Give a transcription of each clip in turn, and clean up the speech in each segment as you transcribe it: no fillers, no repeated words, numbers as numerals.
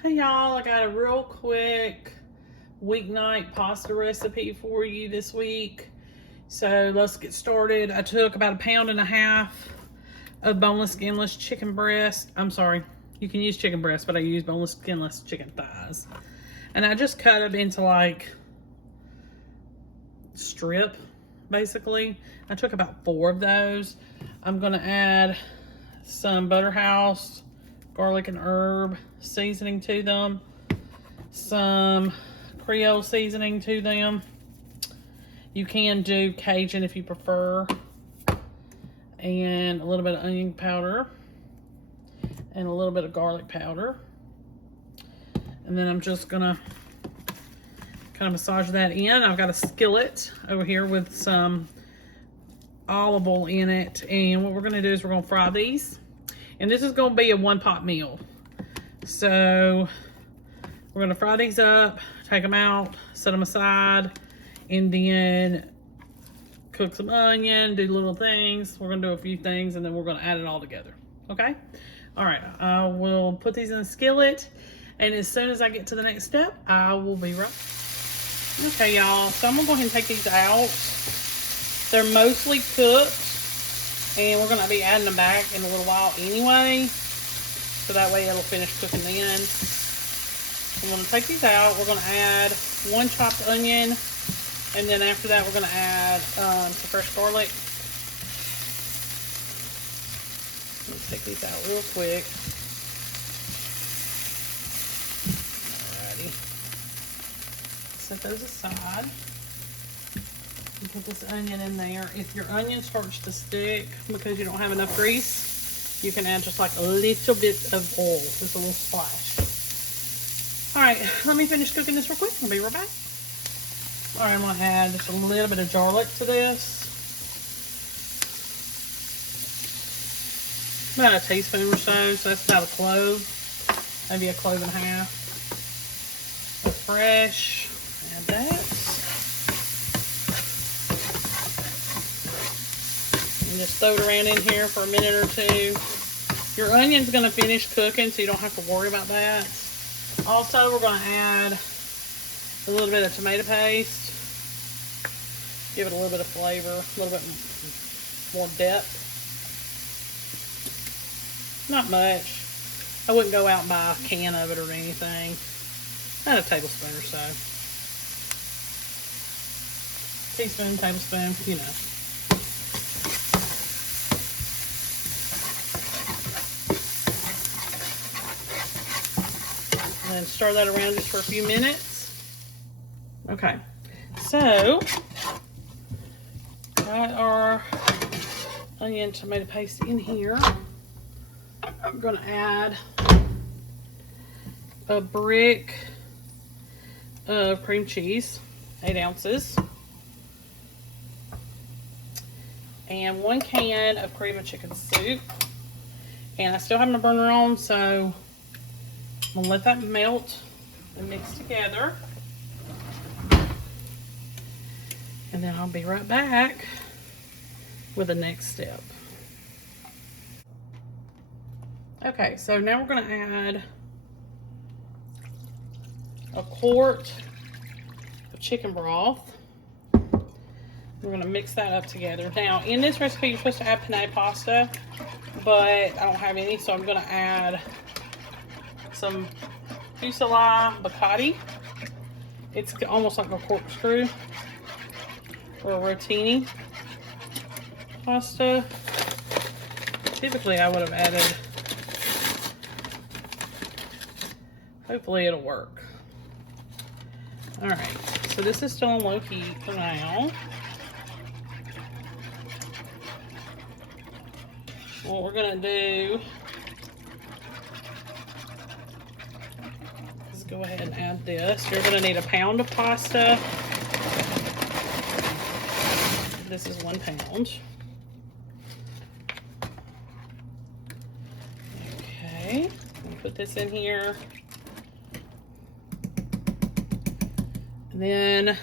Hey y'all, I got a real quick weeknight pasta recipe for you this week. So let's get started. I took about 1.5 pounds of boneless, skinless chicken breast. I'm sorry, you can use chicken breast, but I use boneless, skinless chicken thighs. And I just cut them into like strip, basically. I took about 4 of those. I'm gonna add some Butter House garlic and herb seasoning to them, some Creole seasoning to them. You can do Cajun if you prefer, and a little bit of onion powder and a little bit of garlic powder. And then I'm just gonna kind of massage that in. I've got a skillet over here with some olive oil in it, and what we're gonna do is we're gonna fry these. And this is going to be a 1-pot meal. So we're going to fry these up, take them out, set them aside, and then cook some onion, do little things. We're going to do a few things, and then we're going to add it all together. Okay? All right. I will put these in a skillet, and as soon as I get to the next step, I will be right. Okay, y'all. So I'm going to go ahead and take these out. They're mostly cooked. And we're going to be adding them back in a little while anyway. So that way it'll finish cooking then. I'm going to take these out. We're going to add 1 chopped onion. And then after that we're going to add some fresh garlic. Let me take these out real quick. Alrighty. Set those aside. And put this onion in there. If your onion starts to stick because you don't have enough grease, you can add just like a little bit of oil, just a little splash. All right, let me finish cooking this real quick. I'll be right back. All right, I'm gonna add just a little bit of garlic to this. About a teaspoon or so, so that's about a clove, maybe a clove and a half. Of fresh, add that. And just throw it around in here for a minute or 2. Your onion's going to finish cooking, so you don't have to worry about that. Also, we're going to add a little bit of tomato paste. Give it a little bit of flavor, a little bit more depth. Not much. I wouldn't go out and buy a can of it or anything. About a tablespoon or so. Teaspoon, tablespoon, you know. And then stir that around just for a few minutes. Okay, so got our onion tomato paste in here. I'm gonna add a brick of cream cheese, 8 ounces, and 1 can of cream of chicken soup. And I still have my burner on, so I'm gonna let that melt and mix together. And then I'll be right back with the next step. Okay, so now we're gonna add a quart of chicken broth. We're gonna mix that up together. Now, in this recipe, you're supposed to add penne pasta, but I don't have any, so I'm gonna add some fusilli bacati. It's almost like a corkscrew or a rotini pasta. Typically, I would have added, hopefully it'll work. All right, so this is still on low heat for now. What we're gonna do is go ahead and add this. You're gonna need 1 pound of pasta. This is 1 pound. Okay, I'm gonna put this in here. And then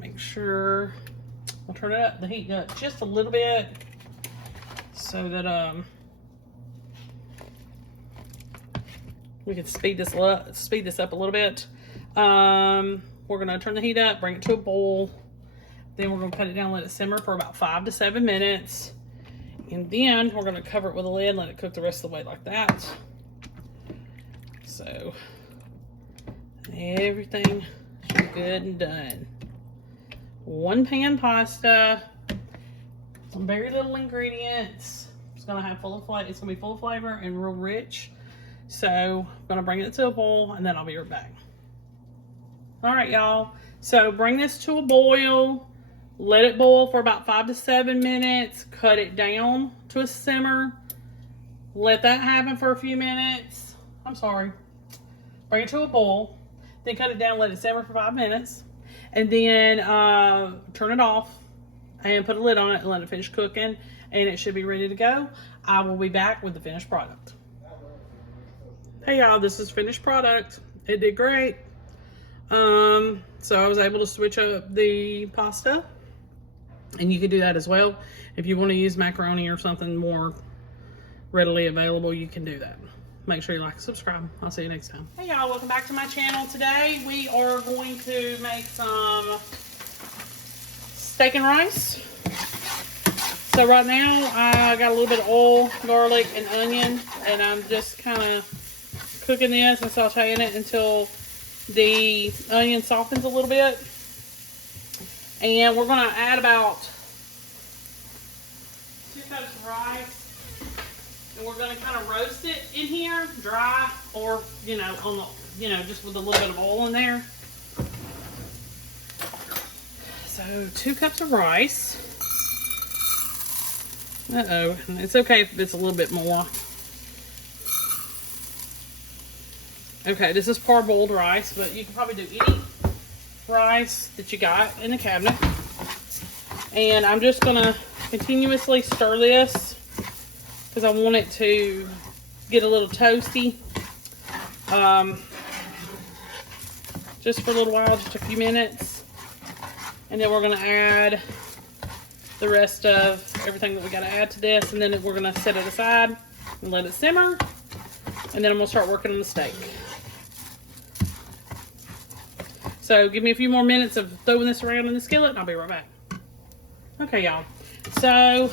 make sure I'll turn it up, the heat up just a little bit so that We can speed this up a little bit. We're gonna turn the heat up, bring it to a boil. Then we're gonna put it down, let it simmer for about 5 to 7 minutes. And then we're gonna cover it with a lid and let it cook the rest of the way like that. So everything should be good and done. 1 pan pasta, some very little ingredients. It's gonna have it's gonna be full of flavor and real rich. So I'm gonna bring it to a boil and then I'll be right back. All right, y'all. So bring this to a boil. Let it boil for about 5 to 7 minutes. Cut it down to a simmer. Let that happen for a few minutes. I'm sorry. Bring it to a boil. Then cut it down, let it simmer for 5 minutes. And then turn it off and put a lid on it and let it finish cooking. And it should be ready to go. I will be back with the finished product. Hey y'all, this is finished product. It did great. So I was able to switch up the pasta. And you can do that as well. If you want to use macaroni or something more readily available, you can do that. Make sure you like and subscribe. I'll see you next time. Hey y'all, welcome back to my channel. Today we are going to make some steak and rice. So right now I got a little bit of oil, garlic, and onion, and I'm just kind of cooking this and sauteing it until the onion softens a little bit. And we're going to add about 2 cups of rice. And we're going to kind of roast it in here, dry, or, just with a little bit of oil in there. So 2 cups of rice. Uh-oh, it's okay if it's a little bit more. Okay, this is parboiled rice, but you can probably do any rice that you got in the cabinet. And I'm just gonna continuously stir this because I want it to get a little toasty. Just for a little while, just a few minutes. And then we're gonna add the rest of everything that we gotta add to this, and then we're gonna set it aside and let it simmer. And then I'm gonna start working on the steak. So give me a few more minutes of throwing this around in the skillet and I'll be right back. Okay, y'all. So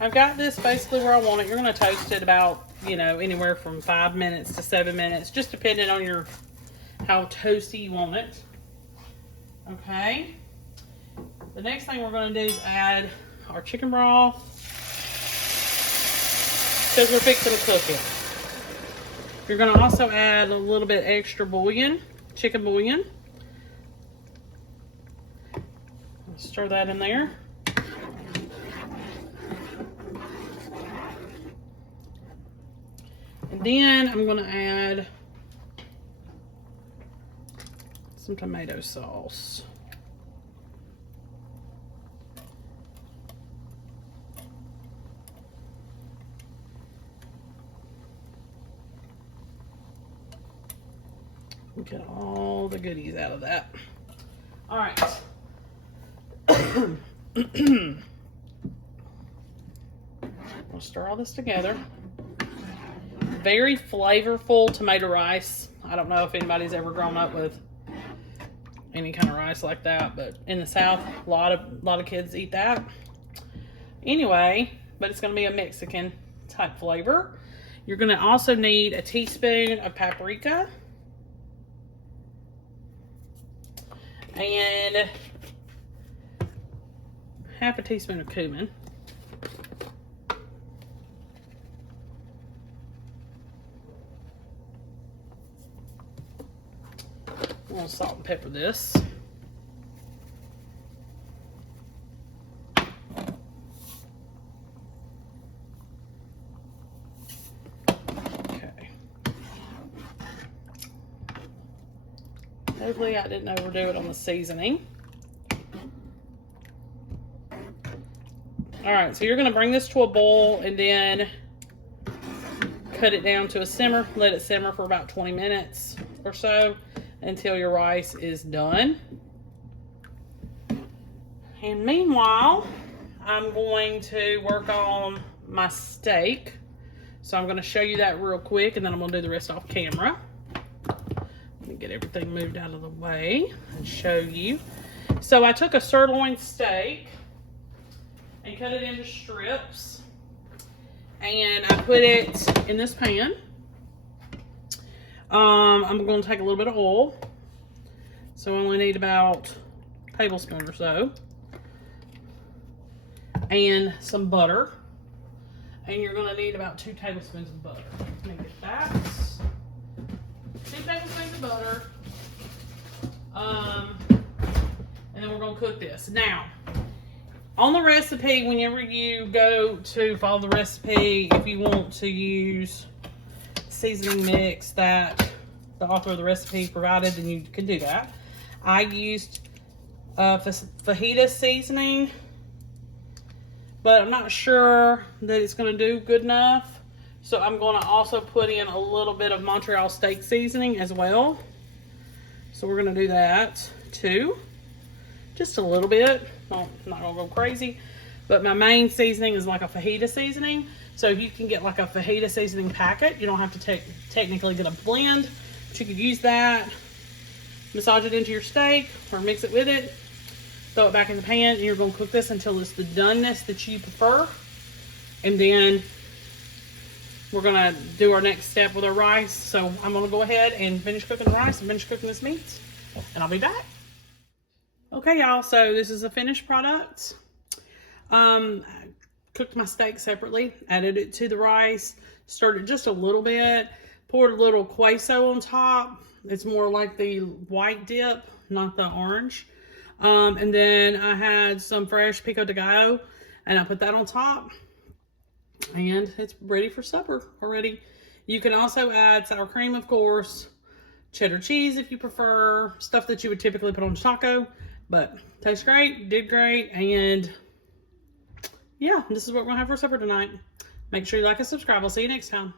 I've got this basically where I want it. You're going to toast it about, anywhere from 5 minutes to 7 minutes, just depending on how toasty you want it. Okay. The next thing we're going to do is add our chicken broth because we're fixing to cook it. You're going to also add a little bit extra bouillon. Chicken bouillon. Stir that in there. And then I'm going to add some tomato sauce. Get all the goodies out of that. All right. We'll stir all this together. Very flavorful tomato rice. I don't know if anybody's ever grown up with any kind of rice like that, but in the South, a lot of kids eat that. Anyway, but it's going to be a Mexican type flavor. You're going to also need a teaspoon of paprika. And half a teaspoon of cumin. I'm going to salt and pepper this. Okay. Hopefully I didn't overdo it on the seasoning. All right, so you're going to bring this to a boil and then cut it down to a simmer. Let it simmer for about 20 minutes or so until your rice is done. And meanwhile, I'm going to work on my steak. So I'm gonna show you that real quick, and then I'm gonna do the rest off camera. Let me get everything moved out of the way and show you. So I took a sirloin steak and cut it into strips, and I put it in this pan. I'm going to take a little bit of oil, so I only need about a tablespoon or so, and some butter, and you're going to need about 2 tablespoons of butter. Let me get that. 2 tablespoons of butter, and then we're going to cook this. Now, on the recipe, whenever you go to follow the recipe, if you want to use seasoning mix that the author of the recipe provided, then you can do that. I used fajita seasoning, but I'm not sure that it's going to do good enough. So I'm going to also put in a little bit of Montreal steak seasoning as well. So we're going to do that too. Just a little bit. Well, I'm not going to go crazy. But my main seasoning is like a fajita seasoning. So you can get like a fajita seasoning packet. You don't have to technically get a blend. But you could use that. Massage it into your steak or mix it with it. Throw it back in the pan. And you're going to cook this until it's the doneness that you prefer. And then we're going to do our next step with our rice. So I'm going to go ahead and finish cooking the rice and finish cooking this meat. And I'll be back. Okay, y'all. So this is a finished product. I cooked my steak separately, added it to the rice, stirred it just a little bit, poured a little queso on top. It's more like the white dip, not the orange. And then I had some fresh pico de gallo, and I put that on top. And it's ready for supper already. You can also add sour cream, of course, cheddar cheese if you prefer, stuff that you would typically put on taco. But tastes great, did great, and yeah, this is what we're gonna have for supper tonight. Make sure you like and subscribe. I'll see you next time.